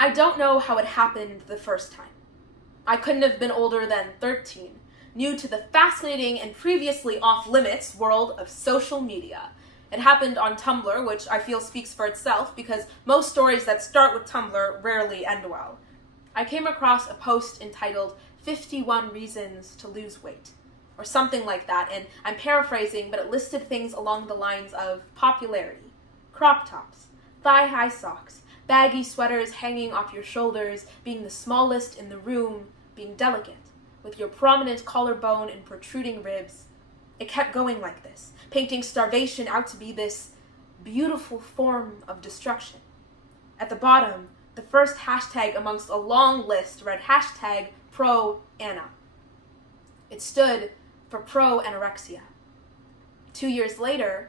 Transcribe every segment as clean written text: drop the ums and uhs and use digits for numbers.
I don't know how it happened the first time. I couldn't have been older than 13, new to the fascinating and previously off-limits world of social media. It happened on Tumblr, which I feel speaks for itself because most stories that start with Tumblr rarely end well. I came across a post entitled 51 Reasons to Lose Weight, or something like that, and I'm paraphrasing, but it listed things along the lines of popularity, crop tops, thigh-high socks, baggy sweaters hanging off your shoulders, being the smallest in the room, being delicate, with your prominent collarbone and protruding ribs. It kept going like this, painting starvation out to be this beautiful form of destruction. At the bottom, the first hashtag amongst a long list read hashtag pro-Anna. It stood for pro-anorexia. 2 years later,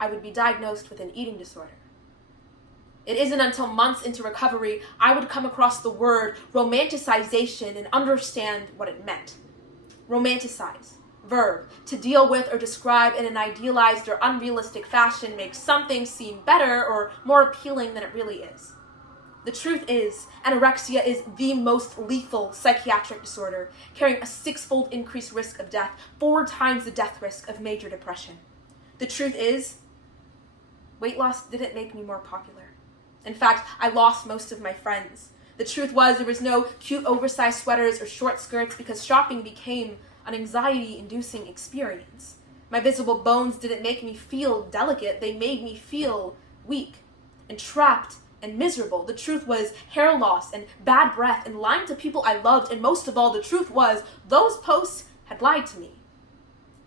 I would be diagnosed with an eating disorder. It isn't until months into recovery I would come across the word romanticization and understand what it meant. Romanticize, verb, to deal with or describe in an idealized or unrealistic fashion makes something seem better or more appealing than it really is. The truth is, anorexia is the most lethal psychiatric disorder, carrying a 6-fold increased risk of death, 4 times the death risk of major depression. The truth is, weight loss didn't make me more popular. In fact, I lost most of my friends. The truth was there was no cute oversized sweaters or short skirts because shopping became an anxiety-inducing experience. My visible bones didn't make me feel delicate, they made me feel weak and trapped and miserable. The truth was hair loss and bad breath and lying to people I loved, and most of all, the truth was those posts had lied to me.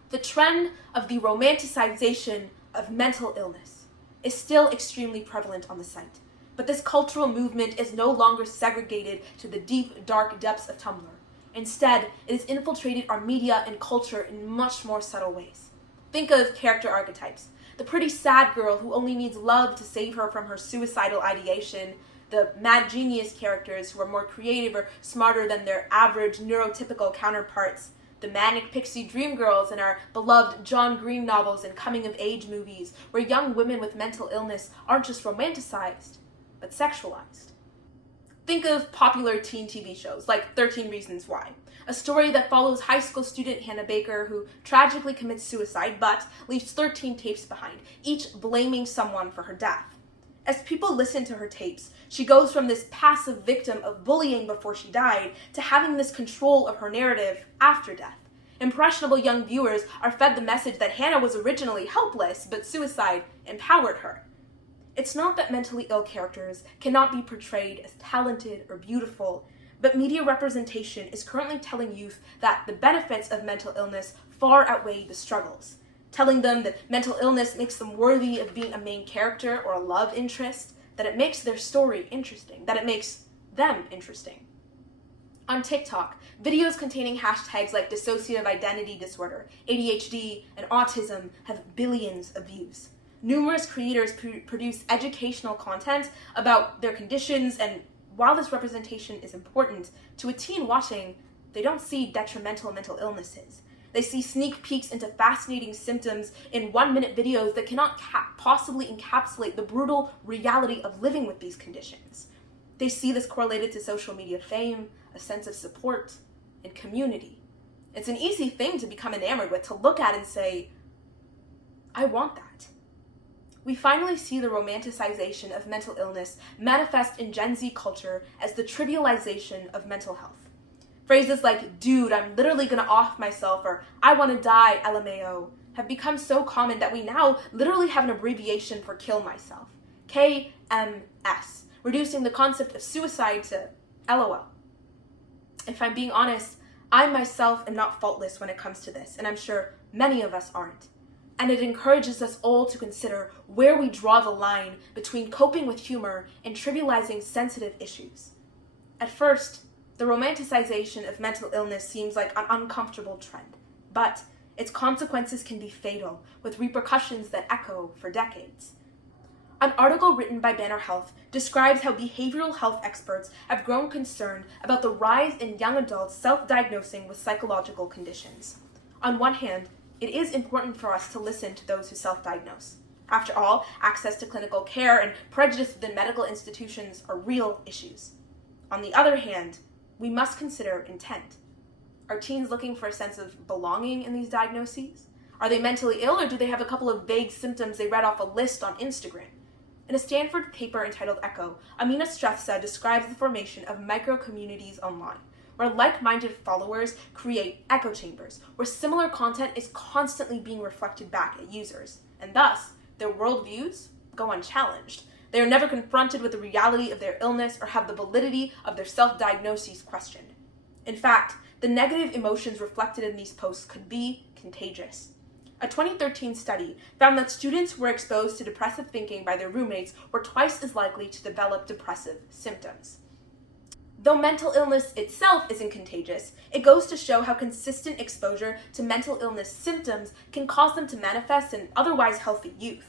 The trend of the romanticization of mental illness is still extremely prevalent on the site, but this cultural movement is no longer segregated to the deep, dark depths of Tumblr. Instead, it has infiltrated our media and culture in much more subtle ways. Think of character archetypes. The pretty sad girl who only needs love to save her from her suicidal ideation, the mad genius characters who are more creative or smarter than their average neurotypical counterparts, the manic pixie dream girls in our beloved John Green novels and coming-of-age movies, where young women with mental illness aren't just romanticized, but sexualized. Think of popular teen TV shows like 13 Reasons Why, a story that follows high school student Hannah Baker who tragically commits suicide but leaves 13 tapes behind, each blaming someone for her death. As people listen to her tapes, she goes from this passive victim of bullying before she died to having this control of her narrative after death. Impressionable young viewers are fed the message that Hannah was originally helpless, but suicide empowered her. It's not that mentally ill characters cannot be portrayed as talented or beautiful, but media representation is currently telling youth that the benefits of mental illness far outweigh the struggles, telling them that mental illness makes them worthy of being a main character or a love interest, that it makes their story interesting, that it makes them interesting. On TikTok, videos containing hashtags like dissociative identity disorder, ADHD, and autism have billions of views. Numerous creators produce educational content about their conditions, and while this representation is important, to a teen watching, they don't see detrimental mental illnesses. They see sneak peeks into fascinating symptoms in 1-minute videos that cannot possibly encapsulate the brutal reality of living with these conditions. They see this correlated to social media fame, a sense of support, and community. It's an easy thing to become enamored with, to look at and say, I want that. We finally see the romanticization of mental illness manifest in Gen Z culture as the trivialization of mental health. Phrases like, dude, I'm literally gonna off myself, or I wanna die, LMAO, have become so common that we now literally have an abbreviation for kill myself, KMS, reducing the concept of suicide to LOL. If I'm being honest, I myself am not faultless when it comes to this, and I'm sure many of us aren't. And it encourages us all to consider where we draw the line between coping with humor and trivializing sensitive issues. At first, the romanticization of mental illness seems like an uncomfortable trend, but its consequences can be fatal, with repercussions that echo for decades. An article written by Banner Health describes how behavioral health experts have grown concerned about the rise in young adults self-diagnosing with psychological conditions. On one hand, it is important for us to listen to those who self-diagnose. After all, access to clinical care and prejudice within medical institutions are real issues. On the other hand, we must consider intent. Are teens looking for a sense of belonging in these diagnoses? Are they mentally ill, or do they have a couple of vague symptoms they read off a list on Instagram? In a Stanford paper entitled Echo, Amina Strethsa describes the formation of micro-communities online, where like-minded followers create echo chambers, where similar content is constantly being reflected back at users, and thus, their worldviews go unchallenged. They are never confronted with the reality of their illness or have the validity of their self-diagnoses questioned. In fact, the negative emotions reflected in these posts could be contagious. A 2013 study found that students who were exposed to depressive thinking by their roommates were twice as likely to develop depressive symptoms. Though mental illness itself isn't contagious, it goes to show how consistent exposure to mental illness symptoms can cause them to manifest in otherwise healthy youth.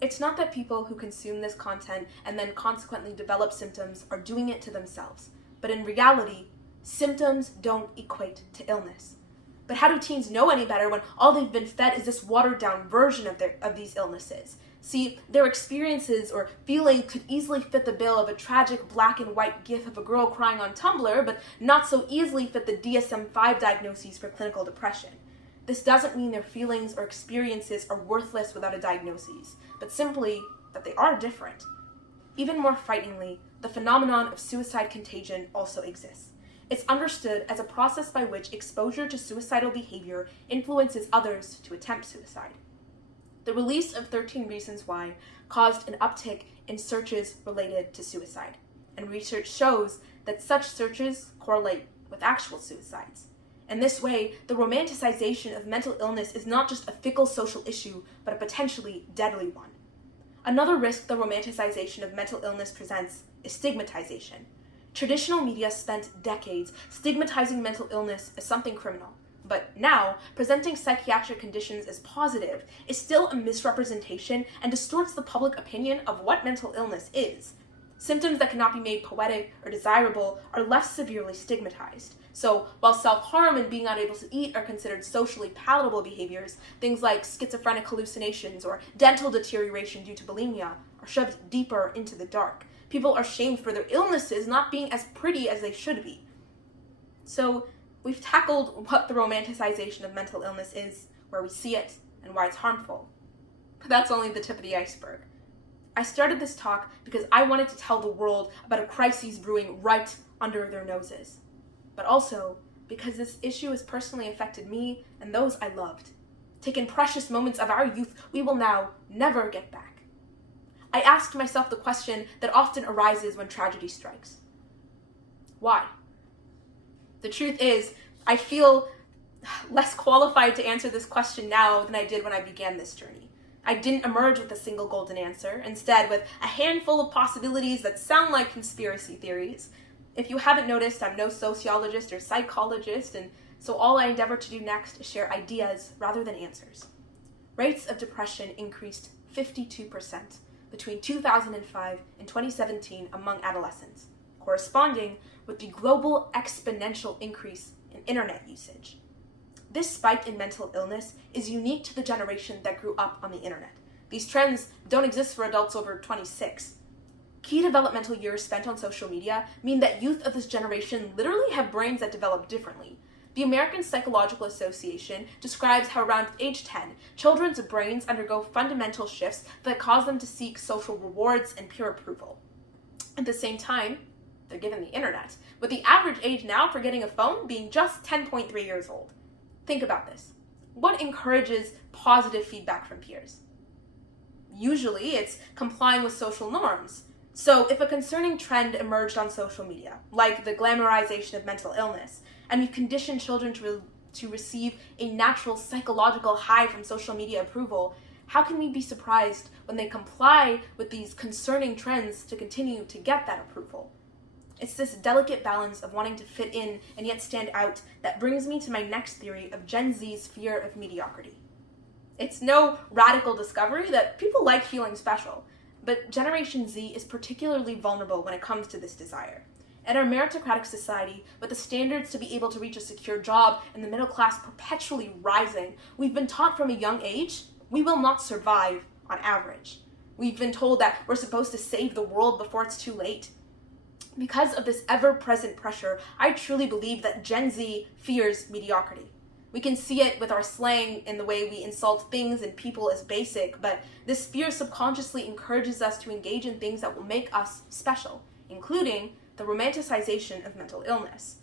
It's not that people who consume this content and then consequently develop symptoms are doing it to themselves, but in reality, symptoms don't equate to illness. But how do teens know any better when all they've been fed is this watered-down version of these illnesses? See, their experiences or feelings could easily fit the bill of a tragic black and white gif of a girl crying on Tumblr, but not so easily fit the DSM-5 diagnoses for clinical depression. This doesn't mean their feelings or experiences are worthless without a diagnosis, but simply that they are different. Even more frighteningly, the phenomenon of suicide contagion also exists. It's understood as a process by which exposure to suicidal behavior influences others to attempt suicide. The release of 13 Reasons Why caused an uptick in searches related to suicide, and research shows that such searches correlate with actual suicides. In this way, the romanticization of mental illness is not just a fickle social issue, but a potentially deadly one. Another risk the romanticization of mental illness presents is stigmatization. Traditional media spent decades stigmatizing mental illness as something criminal, but now, presenting psychiatric conditions as positive is still a misrepresentation and distorts the public opinion of what mental illness is. Symptoms that cannot be made poetic or desirable are less severely stigmatized. So, while self-harm and being unable to eat are considered socially palatable behaviors, things like schizophrenic hallucinations or dental deterioration due to bulimia are shoved deeper into the dark. People are shamed for their illnesses not being as pretty as they should be. So, we've tackled what the romanticization of mental illness is, where we see it, and why it's harmful. But that's only the tip of the iceberg. I started this talk because I wanted to tell the world about a crisis brewing right under their noses. But also because this issue has personally affected me and those I loved, taken precious moments of our youth we will now never get back. I asked myself the question that often arises when tragedy strikes. Why? The truth is, I feel less qualified to answer this question now than I did when I began this journey. I didn't emerge with a single golden answer, instead with a handful of possibilities that sound like conspiracy theories. If you haven't noticed, I'm no sociologist or psychologist, and so all I endeavor to do next is share ideas rather than answers. Rates of depression increased 52% between 2005 and 2017 among adolescents, corresponding with the global exponential increase in internet usage. This spike in mental illness is unique to the generation that grew up on the internet. These trends don't exist for adults over 26. Key developmental years spent on social media mean that youth of this generation literally have brains that develop differently. The American Psychological Association describes how around age 10, children's brains undergo fundamental shifts that cause them to seek social rewards and peer approval. At the same time, they're given the internet, with the average age now for getting a phone being just 10.3 years old. Think about this. What encourages positive feedback from peers? Usually, it's complying with social norms. So if a concerning trend emerged on social media, like the glamorization of mental illness, and we condition children to receive a natural psychological high from social media approval, how can we be surprised when they comply with these concerning trends to continue to get that approval? It's this delicate balance of wanting to fit in and yet stand out that brings me to my next theory of Gen Z's fear of mediocrity. It's no radical discovery that people like feeling special, but Generation Z is particularly vulnerable when it comes to this desire. In our meritocratic society, with the standards to be able to reach a secure job and the middle class perpetually rising, we've been taught from a young age, we will not survive on average. We've been told that we're supposed to save the world before it's too late. Because of this ever-present pressure, I truly believe that Gen Z fears mediocrity. We can see it with our slang in the way we insult things and people as basic, but this fear subconsciously encourages us to engage in things that will make us special, including the romanticization of mental illness.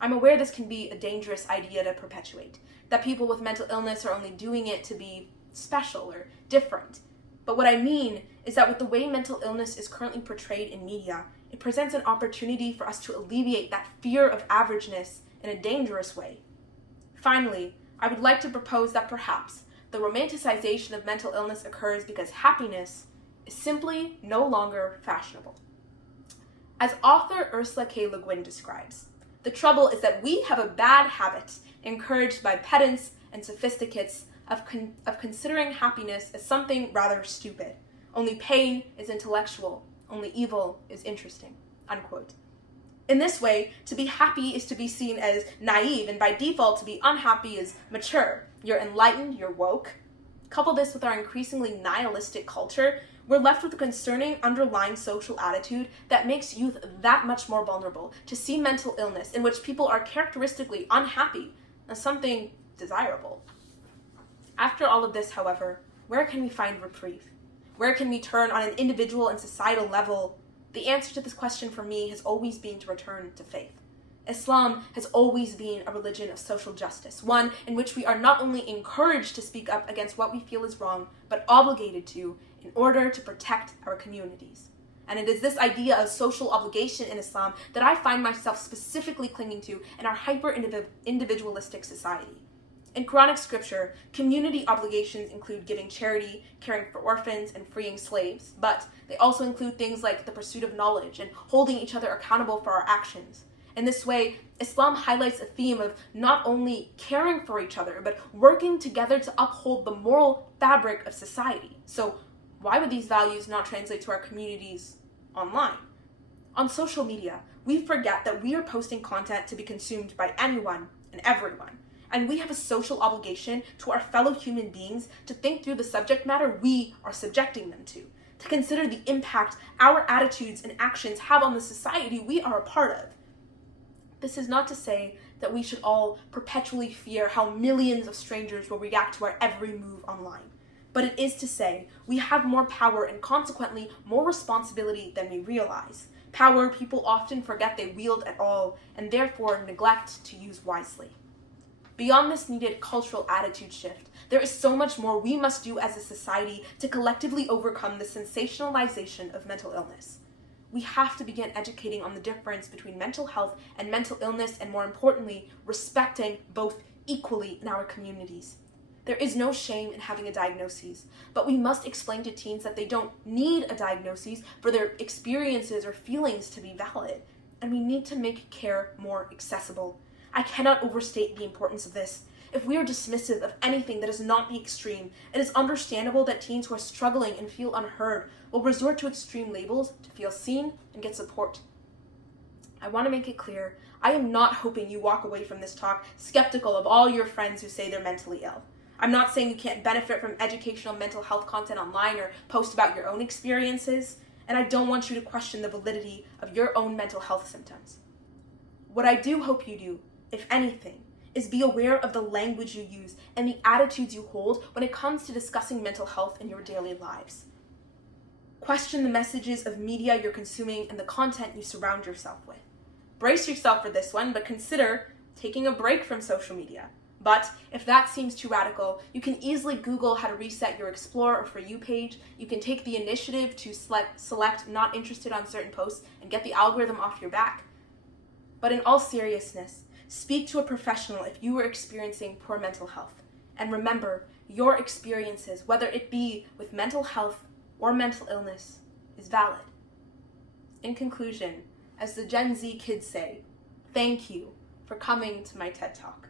I'm aware this can be a dangerous idea to perpetuate, that people with mental illness are only doing it to be special or different. But what I mean is that with the way mental illness is currently portrayed in media, it presents an opportunity for us to alleviate that fear of averageness in a dangerous way. Finally, I would like to propose that perhaps the romanticization of mental illness occurs because happiness is simply no longer fashionable. As author Ursula K. Le Guin describes, the trouble is that we have a bad habit, encouraged by pedants and sophisticates, of considering happiness as something rather stupid. Only pain is intellectual, only evil is interesting, unquote. In this way, to be happy is to be seen as naive, and by default, to be unhappy is mature. You're enlightened, you're woke. Couple this with our increasingly nihilistic culture, we're left with a concerning underlying social attitude that makes youth that much more vulnerable to see mental illness in which people are characteristically unhappy as something desirable. After all of this, however, where can we find reprieve? Where can we turn on an individual and societal level? The answer to this question for me has always been to return to faith. Islam has always been a religion of social justice, one in which we are not only encouraged to speak up against what we feel is wrong, but obligated to in order to protect our communities. And it is this idea of social obligation in Islam that I find myself specifically clinging to in our hyper-individualistic society. In Quranic scripture, community obligations include giving charity, caring for orphans, and freeing slaves, but they also include things like the pursuit of knowledge and holding each other accountable for our actions. In this way, Islam highlights a theme of not only caring for each other, but working together to uphold the moral fabric of society. So why would these values not translate to our communities online? On social media, we forget that we are posting content to be consumed by anyone and everyone. And we have a social obligation to our fellow human beings to think through the subject matter we are subjecting them to consider the impact our attitudes and actions have on the society we are a part of. This is not to say that we should all perpetually fear how millions of strangers will react to our every move online. But it is to say we have more power and consequently more responsibility than we realize. Power people often forget they wield at all and therefore neglect to use wisely. Beyond this needed cultural attitude shift, there is so much more we must do as a society to collectively overcome the sensationalization of mental illness. We have to begin educating on the difference between mental health and mental illness, and more importantly, respecting both equally in our communities. There is no shame in having a diagnosis, but we must explain to teens that they don't need a diagnosis for their experiences or feelings to be valid, and we need to make care more accessible. I cannot overstate the importance of this. If we are dismissive of anything that is not the extreme, it is understandable that teens who are struggling and feel unheard will resort to extreme labels to feel seen and get support. I want to make it clear, I am not hoping you walk away from this talk skeptical of all your friends who say they're mentally ill. I'm not saying you can't benefit from educational mental health content online or post about your own experiences, and I don't want you to question the validity of your own mental health symptoms. What I do hope you do, if anything, is be aware of the language you use and the attitudes you hold when it comes to discussing mental health in your daily lives. Question the messages of media you're consuming and the content you surround yourself with. Brace yourself for this one, but consider taking a break from social media. But if that seems too radical, you can easily Google how to reset your Explore or For You page. You can take the initiative to select not interested on certain posts and get the algorithm off your back. But in all seriousness, speak to a professional if you are experiencing poor mental health. And remember, your experiences, whether it be with mental health or mental illness, is valid. In conclusion, as the Gen Z kids say, thank you for coming to my TED Talk.